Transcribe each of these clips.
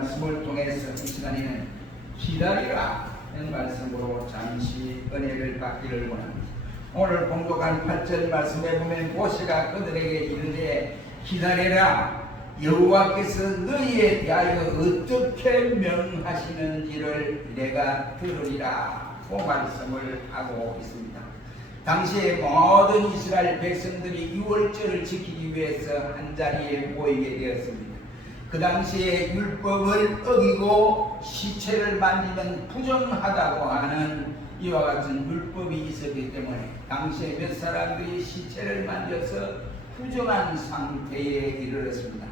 말씀을 통해서 이 시간에는 기다리라 는 말씀으로 잠시 은혜를 받기를 원합니다. 오늘 봉독한 8절 말씀에 보면 모세가 그들에게 이르되 기다리라, 여호와께서 너희에 대하여 어떻게 명하시는지를 내가 들으리라 그 말씀을 하고 있습니다. 당시에 모든 이스라엘 백성들이 유월절을 지키기 위해서 한자리에 모이게 되었습니다. 그 당시에 율법을 어기고 시체를 만지면 부정하다고 하는 이와 같은 율법이 있었기 때문에 당시에 몇 사람들이 시체를 만져서 부정한 상태에 이르렀습니다.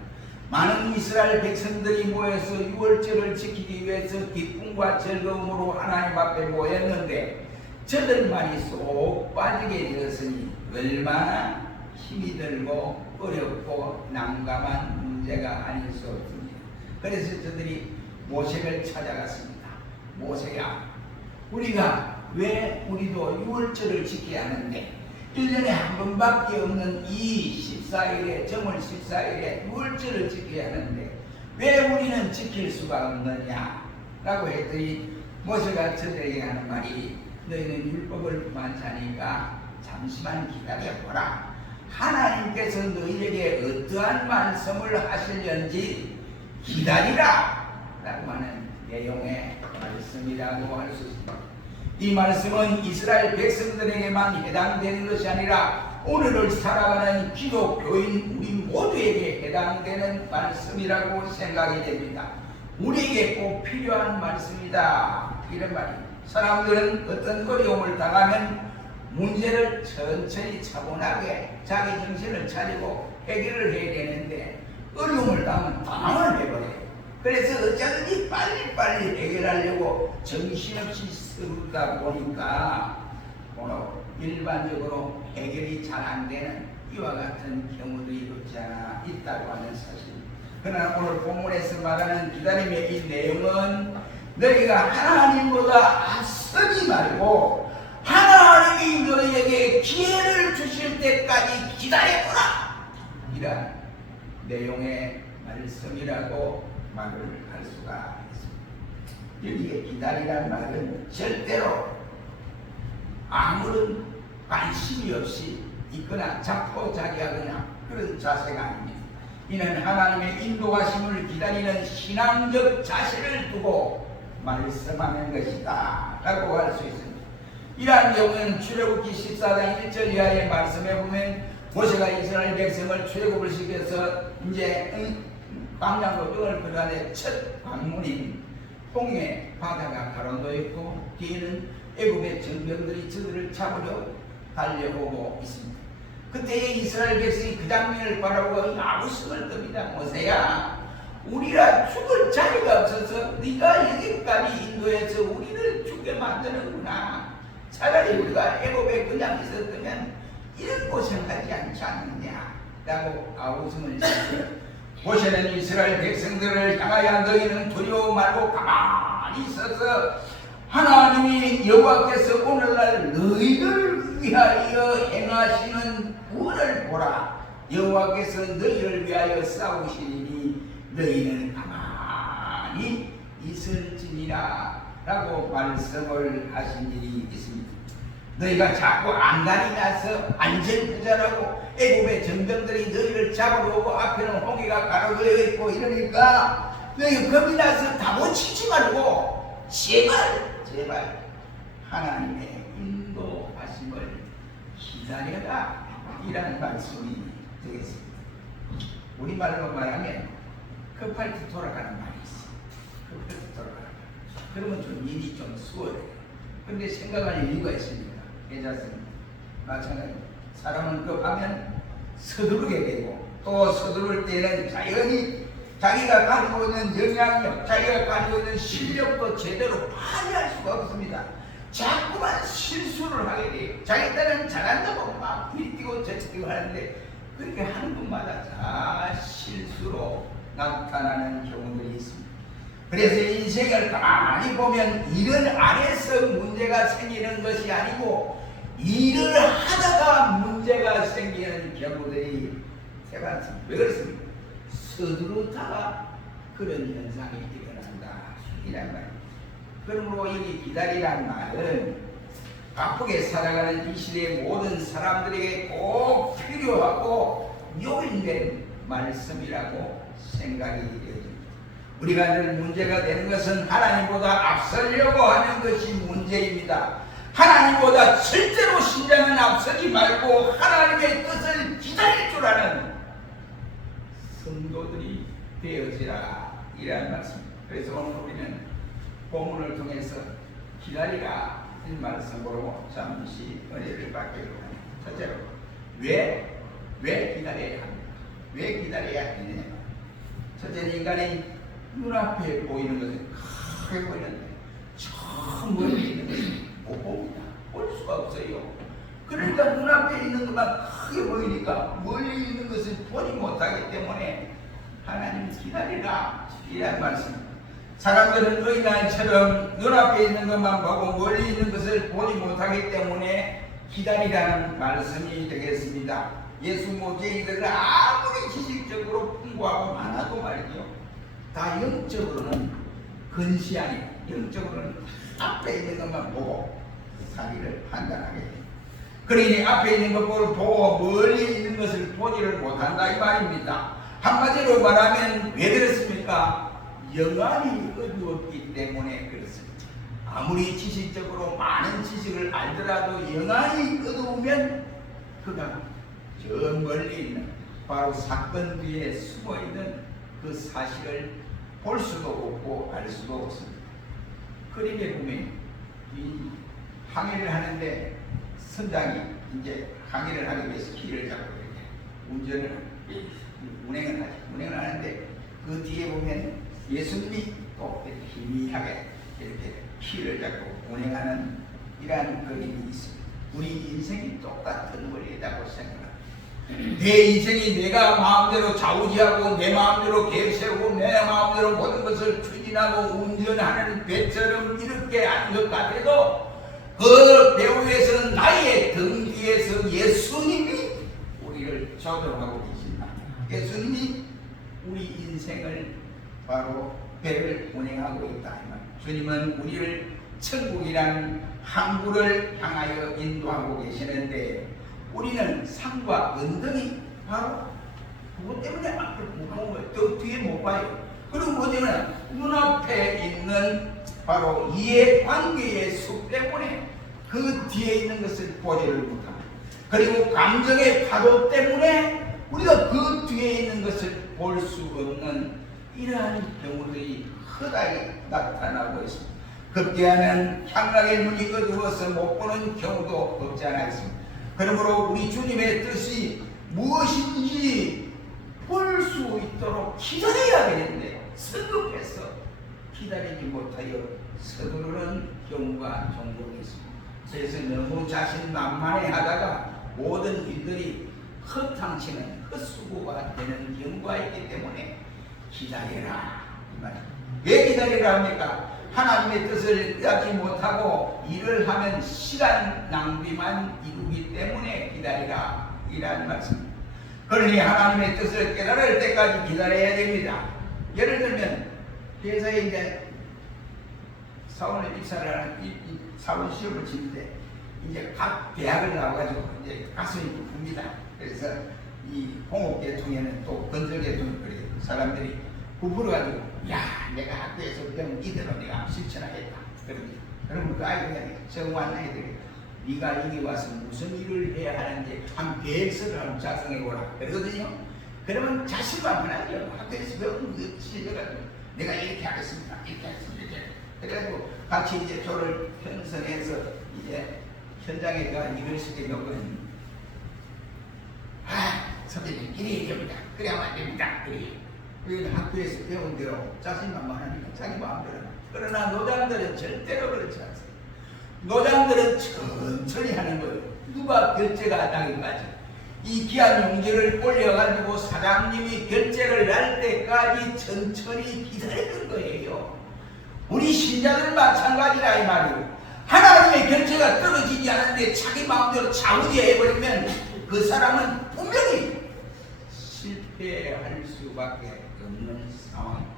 많은 이스라엘 백성들이 모여서 유월절을 지키기 위해서 기쁨과 즐거움으로 하나님 앞에 모였는데 저들만이 쏙 빠지게 되었으니 얼마나 힘이 들고 어렵고 난감한 문제가 아닐 수 없습니다. 그래서 저들이 모세를 찾아갔습니다. 모세야, 우리가 왜 우리도 유월절을 지켜야 하는데 1년에 한 번밖에 없는 이 14일에 정월 14일에 유월절을 지켜야 하는데 왜 우리는 지킬 수가 없느냐 라고 했더니 모세가 저들에게 하는 말이 너희는 율법을 만지니까 잠시만 기다려보라. 하나님께서 너희에게 어떠한 말씀을 하시려는지 기다리라 라고 하는 내용의 말씀이라고 할 수 있습니다. 이 말씀은 이스라엘 백성들에게만 해당되는 것이 아니라 오늘을 살아가는 기독교인 우리 모두에게 해당되는 말씀이라고 생각이 됩니다. 우리에게 꼭 필요한 말씀이다 이런 말입니다. 사람들은 어떤 어려움을 당하면 문제를 천천히 차분하게 자기 정신을 차리고 해결을 해야 되는데 어려움을 당하면 당황을 해버려요. 그래서 어쩌든지 빨리빨리 해결하려고 정신없이 쓰다 보니까 오늘 일반적으로 해결이 잘 안 되는 이와 같은 경우들이 없지 않아 있다고 하는 사실입니다. 그러나 오늘 본문에서 말하는 기다림의 이 내용은 너희가 하나님보다 앞서지 말고 하나님이 너희에게 기회를 주실 때까지 기다려보라 이런 내용의 말씀이라고 말을 할 수가 있습니다. 여기에 기다리라는 말은 절대로 아무런 관심이 없이 있거나 자포자기하거나 그런 자세가 아닙니다. 이는 하나님의 인도하심을 기다리는 신앙적 자세를 두고 말씀하는 것이다 라고 할 수 있습니다. 이러한 경우에는 출애굽기 14장 1절 이하의 말씀에 보면 모세가 이스라엘 백성을 출애굽을 시켜서 이제 광야로 등을 건너는데 첫 관문인 홍해 바다가 가로놓여 있고 뒤에는 애굽의 정병들이 저들을 잡으려 달려오고 있습니다. 그때에 이스라엘 백성이 그 장면을 바라보고 아우성을 뜹니다. 모세야, 우리라 죽을 자리가 없어서 네가 여기까지 인도해서 우리를 죽게 만드는구나. 차라리 우리가 애굽에 그냥 있었다면 이런 고생하지 않지 않느냐 라고 아우성을 쳤어요. 모세는 이스라엘 백성들을 향하여 너희는 두려워 말고 가만히 있어서 하나님이 여호와께서 오늘날 너희를 위하여 행하시는 구원을 보라. 여호와께서 너희를 위하여 싸우시니 너희는 가만히 있을지니라 라고 말씀을 하신 일이 있습니다. 너희가 자꾸 안간히 나서 안전부자라고 애굽의 정병들이 너희를 잡으러 오고 앞에는 홍해가 가로되어 있고 이러니까 너희 겁이 나서 다 못 치지 말고 제발 하나님의 인도하심을 기다려라 이라는 말씀이 되겠습니다. 우리말로 말하면 급할 때 돌아가는 말이 있어. 급할 때 돌아가는 말. 그러면 좀 일이 좀 수월해요. 그런데 생각할 이유가 있습니다. 괜찮습니다. 마찬가지로 사람은 급하면 서두르게 되고 또 서두를 때는 자연히 자기가 가지고 있는 영향력, 자기가 가지고 있는 실력도 제대로 발휘할 수가 없습니다. 자꾸만 실수를 하게 돼요. 자기 딴은 잘한다고 막 이뛰고 저뛰고 하는데 그렇게 하는 분마다 다 실수로 나타나는 경우들이 있습니다. 그래서 인생을 가만히 보면 일 안에서 문제가 생기는 것이 아니고 일을 하다가 문제가 생기는 경우들이 대단합니다. 왜 그렇습니까? 서두르다가 그런 현상이 일어난다 이란 말입니다. 그러므로 여기 기다리란 말은 바쁘게 살아가는 이 시대의 모든 사람들에게 꼭 필요하고 요인된 말씀이라고 생각이 되어집니다. 우리가 늘 문제가 되는 것은 하나님보다 앞서려고 하는 것이 문제입니다. 하나님보다 실제로 신자는 앞서지 말고 하나님의 뜻을 기다릴 줄 아는 성도들이 되어지라 이라는 말씀입니다. 그래서 오늘 우리는 본문을 통해서 기다리라 이 말씀으로 잠시 은혜를 받기로 합니다. 첫째로 왜 기다려야 합니까? 왜 기다려야 되느냐? 첫째는 인간이 눈앞에 보이는 것은 크게 보이는데 저 멀리 있는 것은 못 봅니다. 볼 수가 없어요. 그러니까 눈앞에 있는 것만 크게 보이니까 멀리 있는 것을 보지 못하기 때문에 하나님 기다리라 이란 말씀입니다. 사람들은 어린아이처럼 눈앞에 있는 것만 보고 멀리 있는 것을 보지 못하기 때문에 기다리라는 말씀이 되겠습니다. 예수 모세이들은 아무리 지식적으로 풍부하고 많아도 말이죠, 다 영적으로는 근시하니 영적으로는 앞에 있는 것만 보고 사기를 판단하게 됩니다. 그러니 앞에 있는 것을 보고 멀리 있는 것을 보지를 못한다 이 말입니다. 한마디로 말하면 왜 그렇습니까? 영안이 어두웠기 때문에 그렇습니다. 아무리 지식적으로 많은 지식을 알더라도 영안이 어두우면 그가 저 멀리 있는 바로 사건 뒤에 숨어있는 그 사실을 볼 수도 없고 알 수도 없습니다. 그림에 보면 이 항해를 하는데 선장이 이제 항해를 하기 위해서 길을 잡고 이렇게 운행을 하는데 그 뒤에 보면 예수님이 또 이렇게 희미하게 이렇게 길을 잡고 운행하는 이러한 그림이 있습니다. 우리 인생이 똑같은 원리라고 생각합니다. 내 인생이 내가 마음대로 좌우지하고 내 마음대로 계획세우고 내 마음대로 모든 것을 추진하고 운전하는 배처럼 이렇게 하는 것 같아도 그 배후에서는 나의 등 뒤에서 예수님이 우리를 조절하고 계신다. 예수님이 우리 인생을 바로 배를 운행하고 있다. 주님은 우리를 천국이라는 항구를 향하여 인도하고 계시는데 우리는 산과 언덕이 바로 그것 때문에 앞을 못 보는 거예요. 또 뒤에 못 봐요. 그리고 뭐냐면 눈앞에 있는 바로 이해관계의 숲 때문에 그 뒤에 있는 것을 보지를 못합니다. 그리고 감정의 파도 때문에 우리가 그 뒤에 있는 것을 볼 수 없는 이러한 경우들이 흔하게 나타나고 있습니다. 급기야는 향락의 눈이 어두워서 못 보는 경우도 없지 않아 있습니다. 그러므로 우리 주님의 뜻이 무엇인지 볼 수 있도록 기다려야 되는데 성급해서 기다리지 못하여 서두르는 경우가 종종 있습니다. 그래서 너무 자신만만해 하다가 모든 일들이 허탕치는 헛수고가 되는 경우가 있기 때문에 기다려라 이 말입니다. 왜 기다리라 합니까? 하나님의 뜻을 깨닫지 못하고 일을 하면 시간 낭비만 이루기 때문에 기다리라 이라는 말씀입니다. 그러니 하나님의 뜻을 깨달을 때까지 기다려야 됩니다. 예를 들면 회사에 이제 사원을 입사를 하는 사원 시험을 칠 때 이제 각 대학을 나와가지고 이제 가슴이 부풉니다. 그래서 이 공업계통에는 또 건설계통이 그래요. 사람들이 부풀어가지고 야 내가 학교에서 배운 이대로 내가 실천하겠다 그럽니다. 그러면 그 아이들이 정한 아이들이 네가 여기 와서 무슨 일을 해야 하는지 한 계획서를 한번 작성해보라 그러거든요. 그러면 자신만만하죠. 학교에서 배운 그 실력가지고 내가 이렇게 하겠습니다. 이렇게 하겠습니다. 이렇게. 그래가지고 같이 이제 조를 편성해서 이제 현장에 가 일을 시키려고 선생님 이래야 됩니다. 그래야만 안 됩니다. 그래. 학교에서 배운 대로 자신만만하니까 자기 마음대로. 그러나 노장들은 절대로 그렇지 않습니다. 노장들은 천천히 하는 거예요. 누가 결제가 나기까지. 이 귀한 용지를 올려가지고 사장님이 결제를 날 때까지 천천히 기다리는 거예요. 우리 신자들 마찬가지라 이 말이에요. 하나님의 결제가 떨어지지 않는데 자기 마음대로 좌우지해버리면 그 사람은 분명히 실패할 수밖에 없는 상황입니다.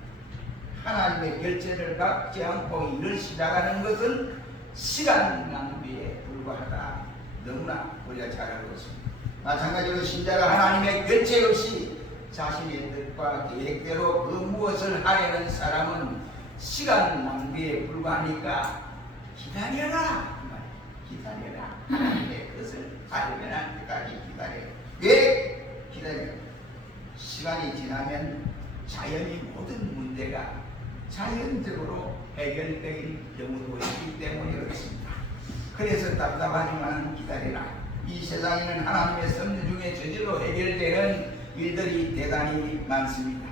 하나님의 결제를 받지 않고 일을 시작하는 것은 시간 낭비에 불과하다. 너무나 우리가 잘 알고 있습니다. 마찬가지로 신자가 하나님의 결제 없이 자신의 뜻과 계획대로 그 무엇을 하려는 사람은 시간 낭비에 불과하니까 기다려라. 기다려라. 하나님의 뜻을 발견할 때까지 기다려. 왜 기다려? 시간이 지나면 자연히 모든 문제가 자연적으로 해결될 경우도 있기 때문에 그렇습니다. 그래서 답답하지만 기다리라. 이 세상에는 하나님의 섭리 중에 저절로 해결되는 일들이 대단히 많습니다.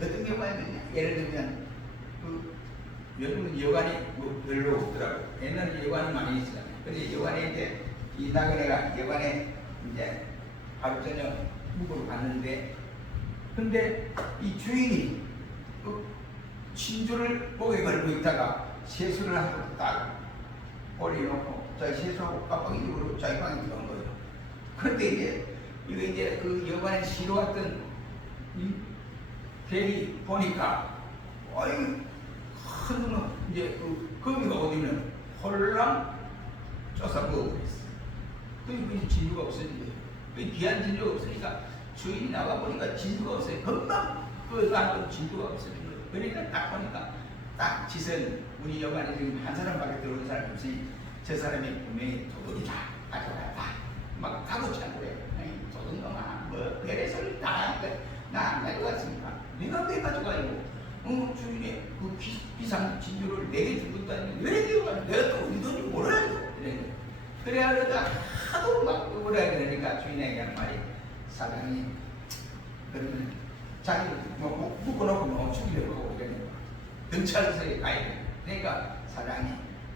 어떤 경우가 있느냐? 예를 들면 요즘은 여관이 별로 없더라고요. 옛날에 여관이 많이 있었잖아요. 근데 여관에 이제 이 나그네가 여관에 이제 하루 저녁 묵으러 갔는데, 근데 이 주인이 진주를 목에 걸고 있다가 세수를 하고 딱 올려놓고 자기 세수하고 깜빡 잊고 자기 방에 들어간 거예요. 그런데 이제 그 여관에 쉬러 왔던 이 대리 보니까 큰 놈은 이제 그 거미가 어디는 홀랑 쪄서 먹어버렸어. 그 진주가 없어진 거예요. 그 귀한 진주가 없으니까 주인이 나가 보니까 진주가 없어요. 금방 나도 진주가 없어진 거예요. 그러니까 딱 보니까 딱 짓은 우리 여관에 지금 한 사람밖에 들어오는 사람이 없으니 저 사람이 분명히 도둑이다, 가져갔다, 막 가고치는 거예요. 도둑놈아, 뭐 별의 소리 다 나안 가져갔습니까? 내가 왜 가져가요? 주인이 그 비싼 진주를 내게 주고 있다니 왜 기억하냐? 내가 또 우리 돈이 뭐라고? 그래야 그러다 하도 막 뭐라 그러니까 주인에게 한 말이, 사장이 그러면 자기를 묶어놓고 죽이려고 그러니까 경찰서에 가야 돼. 그러니까 사장이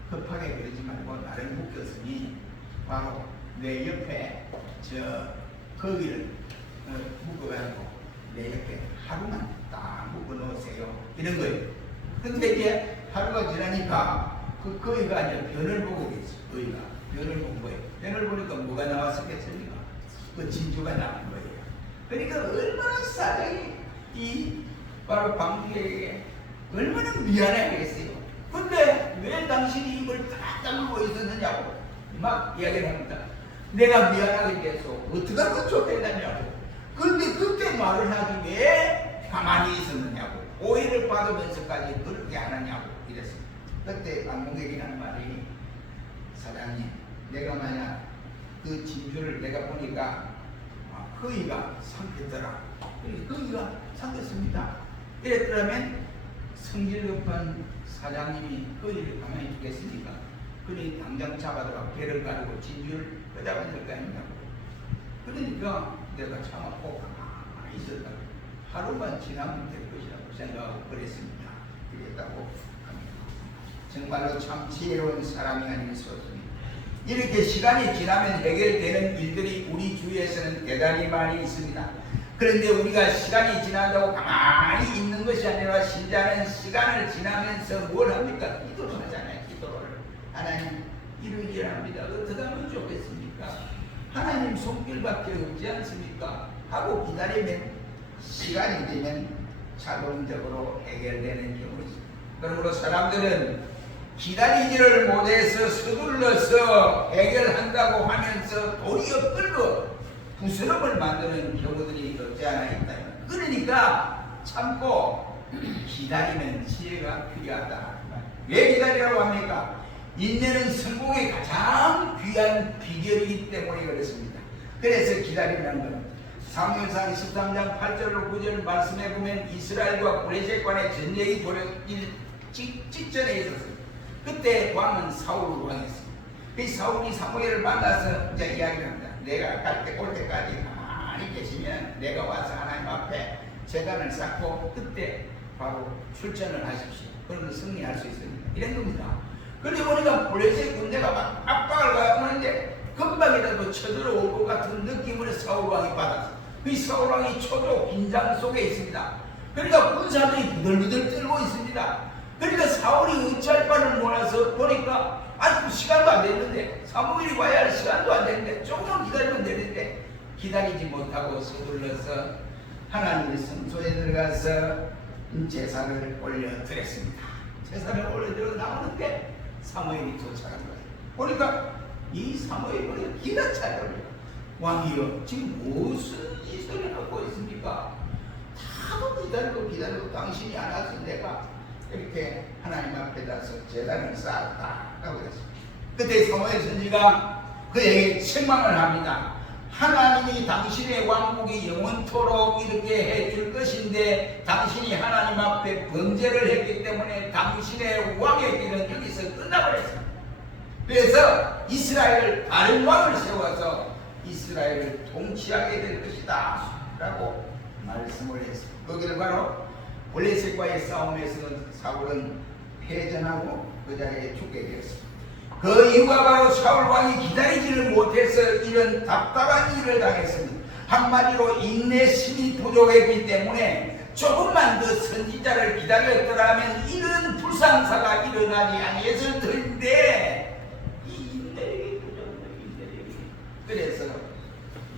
급하게 그러지 말고 나를 묶였으니 바로 내 옆에 거기를 묶어가지고 내 옆에 하루만 딱 묶어놓으세요. 이런 거예요. 근데 이제 하루가 지나니까 그 거위가 이제 변을 보게 됐어. 거위가 변을 본 거예요. 변을 보니까 뭐가 나왔었겠습니까? 그 진주가 나온 거예요. 그러니까 얼마나 사장이 바로 방주에게 얼마나 미안해하겠어요. 근데 왜 당신이 이걸 다 따르고 있었느냐고 막 이야기를 합니다. 내가 미안하게 돼서 어떻게 하면 좋겠느냐고. 근데 그때 말을 하기 왜 가만히 있었느냐고. 오해를 받으면서까지 그렇게 안 하냐고 이랬습니다. 그때 안봉객이 하는 말이, 사장님, 내가 만약 그 진주를 내가 보니까 거위가 삼켰더라. 거위가 삼켰습니다. 이랬더라면 성질급한 사장님이 거위를 가만히 두겠습니까? 그러니 당장 잡아다가 배를 가르고 진주를 끄잡아야 될 거 아니냐고. 그러니까 내가 참았고 가만히 있었다. 하루만 지나면 될 것이라고 생각하고 그랬습니다. 그랬다고 합니다. 정말로 참 지혜로운 사람이 아닐 수 없습니다. 이렇게 시간이 지나면 해결되는 일들이 우리 주위에서는 대단히 많이 있습니다. 그런데 우리가 시간이 지난다고 가만히 있는 것이 아니라 신자는 시간을 지나면서 뭘 합니까? 기도를 하잖아요. 기도를. 하나님, 이러기 합니다. 어떻게 하면 좋겠습니까? 하나님 손길밖에 없지 않습니까? 하고 기다리면 시간이 되면 자동적으로 해결되는 경우 있습니다. 그러므로 사람들은 기다리지를 못해서 서둘러서 해결한다고 하면서 도리어 끌고 부스럼을 만드는 경우들이 없지 않아 있다. 그러니까 참고 기다리는 지혜가 필요하다. 왜 기다리라고 합니까? 인내는 성공의 가장 귀한 비결이기 때문에 그렇습니다. 그래서 기다리는 것. 사무엘상 13장 8절로 9절 말씀해 보면 이스라엘과 블레셋 간의 전쟁이 벌어질 직전에 있었습니다. 그때 왕은 사울 왕이었습니다. 그 사울이 사무엘을 만나서 이제 이야기를 합니다. 내가 올 때까지 가만히 계시면 내가 와서 하나님 앞에 제단을 쌓고 그때 바로 출전을 하십시오. 그러면 승리할 수 있습니다. 이런 겁니다. 그러다 보니까 블레셋 군대가 막 압박을 가하는데 금방이라도 쳐들어올 것 같은 느낌을 사울왕이 받았어요. 그 사울왕이 초조 긴장 속에 있습니다. 그러니까 군사들이 부들부들 떨고 있습니다. 그러니까 사울이 어찌할 바를 몰라서 보니까 아직 시간도 안 됐는데, 사무엘이 와야 할 시간도 안 됐는데 조금만 기다리면 되는데 기다리지 못하고 서둘러서 하나님의 성소에 들어가서 제사를 올려드렸습니다. 제사를 올려드려 나오는데 사무엘이 도착한 거예요. 보니까 이 사무엘이 기가 차요. 왕이여, 지금 무슨 짓을 하고 있습니까? 다도 기다리고 당신이 안 와서 내가 이렇게 하나님 앞에다서 제단을 쌓았다 라고 그랬습니다. 그때 사무엘 선지가 그에게 책망을 합니다. 하나님이 당신의 왕국이 영원토록 이렇게 해줄 것인데 당신이 하나님 앞에 범죄를 했기 때문에 당신의 왕의 길은 여기서 끝나버렸습니다. 그래서 이스라엘을 다른 왕을 세워서 이스라엘을 통치하게 될 것이다 라고 말씀을 했습니다. 그 결과로 블레셋과의 싸움에서는 사울은 패전하고 그 자리에 죽게 되었습니다. 그 이유가 바로 사울 왕이 기다리지를 못해서 이런 답답한 일을 당했습니다. 한마디로 인내심이 부족했기 때문에 조금만 더 선지자를 기다렸더라면 이런 불상사가 일어나지 아니했을 텐데 이 인내력이 부족한 인내력이 그래서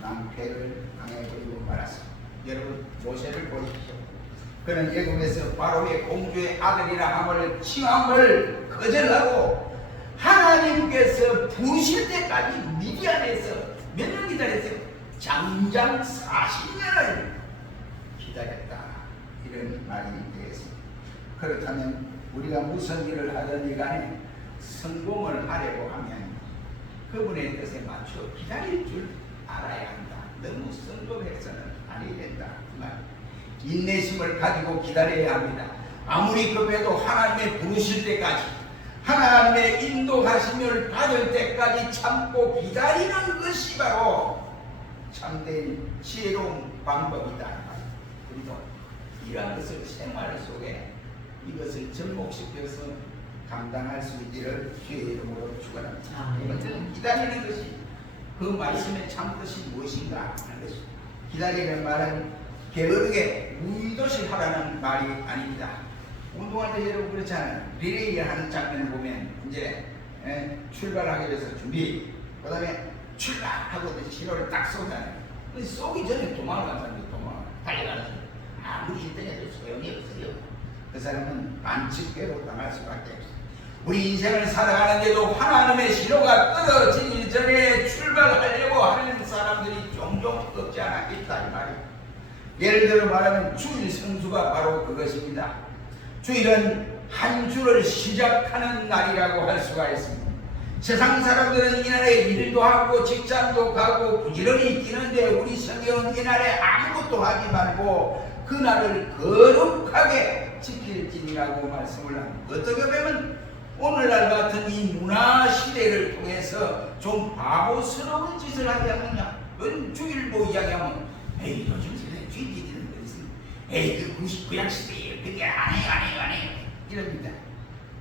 낭패를 당해버리고 말았습니다. 여러분 모세를 보십시오. 그는 애굽에서 바로의 공주의 아들이라 함을 칭함을 거절하고 하나님께서 부르실 때까지 미디안에서 몇 년 기다렸어요? 장장 40년을 기다렸다. 이런 말이 되겠습니다. 그렇다면 우리가 무슨 일을 하든지 간에 성공을 하려고 하면 그분의 뜻에 맞춰 기다릴 줄 알아야 한다. 너무 성공해서는 아니 된다. 그 말. 인내심을 가지고 기다려야 합니다. 아무리 급해도 하나님의 부르실 때까지 하나님의 인도하심을 받을 때까지 참고 기다리는 것이 바로 참된 지혜로운 방법이다. 우리도 이러한 것을 생활 속에 이것을 접목시켜서 감당할 수 있기를 주의 이름으로 축원합니다. 이것은 기다리는 것이 그 말씀의 참 뜻이 무엇인가 하는 것입니다. 기다리는 말은 게으르게 무의도식하라는 말이 아닙니다. 운동할 때 여러분 그렇잖아요. 리레이 하는 장면을 보면 이제 출발하기 위해서 준비, 그 다음에 출발하고 신호를 딱 쏘잖아요. 쏘기 전에 도망을 간 사람이 도망을 달려가는 사람 아무리 1등해도 소용이 없어요. 그 사람은 반칙대로 당할 수밖에 없어요. 우리 인생을 살아가는데도 하나님의 신호가 떨어지기 전에 출발하려고 하는 사람들이 종종 없지 않아 있다 이 말이에요. 예를 들어 말하면 주일 성수가 바로 그것입니다. 주일은 한 주를 시작하는 날이라고 할 수가 있습니다. 세상 사람들은 이날에 일도 하고 직장도 가고 부지런히 뛰는데 우리 성경은 이날에 아무것도 하지 말고 그날을 거룩하게 지킬지니라고 말씀을 합니다. 어떻게 보면 오늘날 같은 이 문화 시대를 통해서 좀 바보스러운 짓을 하지 않느냐. 주일보 이야기하면 에이 요즘 세상에 주일 지키는 거 있습니다. 에이 그 99약 시대에 그게 안 해요 이럽니다.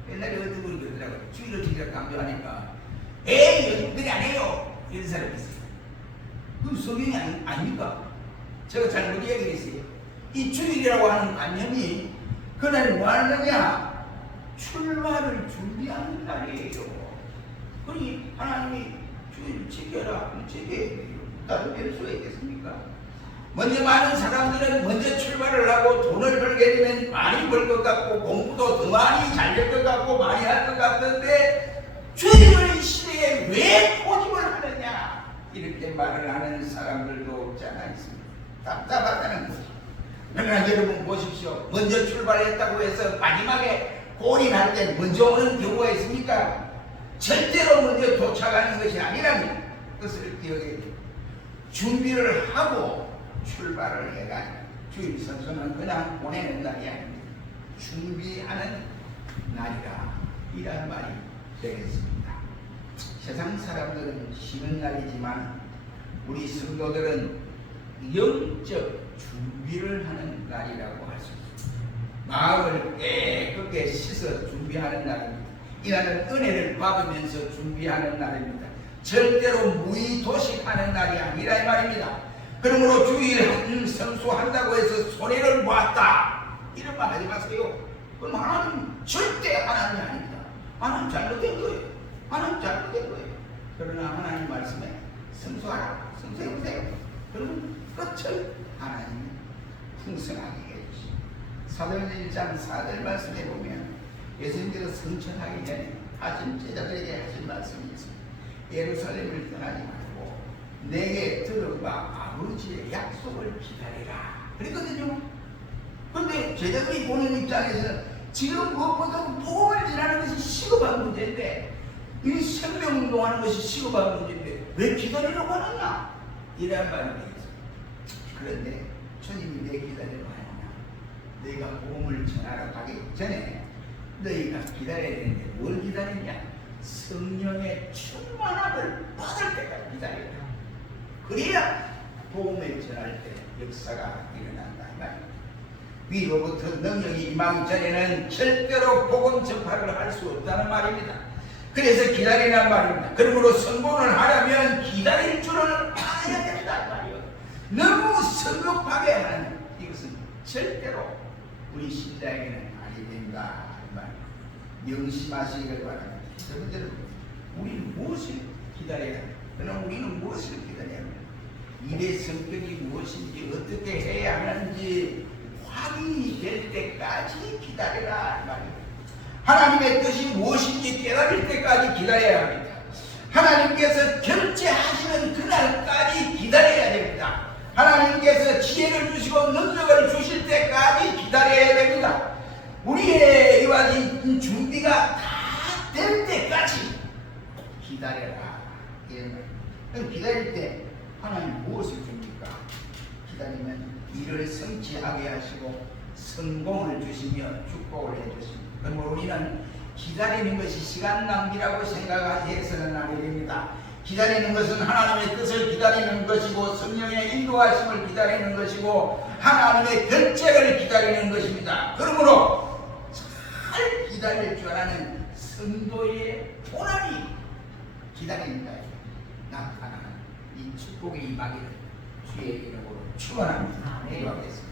옛날에 어떤 분이 그러더라고요. 주일을 지키라고 강조하니까 에이 요즘 그게 안 해요 이런 사람이 있어요. 그럼 성경이 아닙니까? 제가 잘못 이야기했어요. 이 주일이라고 하는 관념이 그날 뭐 하느냐? 출마를 준비하는 날이에요. 그러니 하나님이 주일 지켜라. 지켜야 다른 별 수가 있겠습니까? 먼저 많은 사람들은 먼저 출발을 하고 돈을 벌게 되면 많이 벌 것 같고 공부도 더 많이 잘 될 것 같고 많이 할 것 같은데 주일의 시대에 왜 고집을 하느냐 이렇게 말을 하는 사람들도 없지 않아 있습니다. 답답하다는 거죠. 그러나 여러분 보십시오. 먼저 출발했다고 해서 마지막에 골인할 때 먼저 오는 경우가 있습니까? 절대로 먼저 도착하는 것이 아니랍니다. 그것을 기억해야 돼요. 준비를 하고 출발을 해가 주일 선수는 그냥 보내는 날이 아닙니다. 준비하는 날이라 이런 말이 되겠습니다. 세상 사람들은 쉬는 날이지만 우리 성도들은 영적 준비를 하는 날이라고 할 수 있습니다. 마음을 깨끗게 씻어 준비하는 날입니다. 이날은 은혜를 받으면서 준비하는 날입니다. 절대로 무의도식하는 날이 아니라 이 말입니다. 그러므로 주일 성수한다고 해서 손해를 보았다 이런 말 하지 마세요. 그럼 하나님 절대 하나님이 아닙니다. 하나님 잘못된 거예요. 하나님 잘못된 거예요. 그러나 하나님 말씀에 성수하라, 성수해보세요. 그러면 끝을 하나님이 풍성하게 해주시고 사도행전 1장 4절 말씀에 보면 예수님께서 성천하기 전에 하신 제자들에게 하신 말씀이 있습니다. 예루살렘을 떠나지 말고 내게 들은 바 아버지의 약속을 기다리라 그랬거든요. 그런데 제자들이 보는 입장에서는 지금 무엇보다도 복음을 전하는 것이 시급한 문제인데, 이 생명운동하는 것이 시급한 문제인데 왜 기다리라고 하느냐 이런 말이 되겠습니다. 그런데 주님이 왜 기다리라고 하느냐, 너희가 복음을 전하러 가기 전에 너희가 기다려야 되는데 뭘 기다리냐, 성령의 충만함을 받을 때까지 기다려라. 그래야 복음을 전할 때 역사가 일어난다 이 말입니다. 위로부터 능력이 임하기 전에는 절대로 복음 전파를 할 수 없다는 말입니다. 그래서 기다리란 말입니다. 그러므로 성공을 하려면 기다릴 줄을 알아야 된다 말이에요. 너무 성급하게 하는 이것은 절대로 우리 신자에게는 아니 된다 이 말입니다. 명심하시길 바랍니다. 여러분들은 우리는 무엇을 기다려야 합니까? 그럼 우리는 무엇을 기다려야 합니까? 일의 성격이 무엇인지 어떻게 해야 하는지 확인이 될 때까지 기다려라 말입니다. 하나님의 뜻이 무엇인지 깨달을 때까지 기다려야 합니다. 하나님께서 결제하시는 그날까지 기다려야 됩니다. 하나님께서 지혜를 주시고 능력을 주실 때까지 기다려야 됩니다. 우리의 이와진 준비가 다 될 때까지 기다려라. 그럼 기다릴 때 하나님 무엇을 줍니까? 기다리면 일을 성취하게 하시고 성공을 주시며 축복을 해주십니다. 그러므로 우리는 기다리는 것이 시간 낭비라고 생각해서는 안 됩니다. 기다리는 것은 하나님의 뜻을 기다리는 것이고 성령의 인도하심을 기다리는 것이고 하나님의 결정을 기다리는 것입니다. 그러므로 잘 기다릴 줄 아는 성도의 보람이 기다리는 자에게 나타나는 이 축복의 임하기를 주의 이름으로 축원합니다. 기도하겠습니다.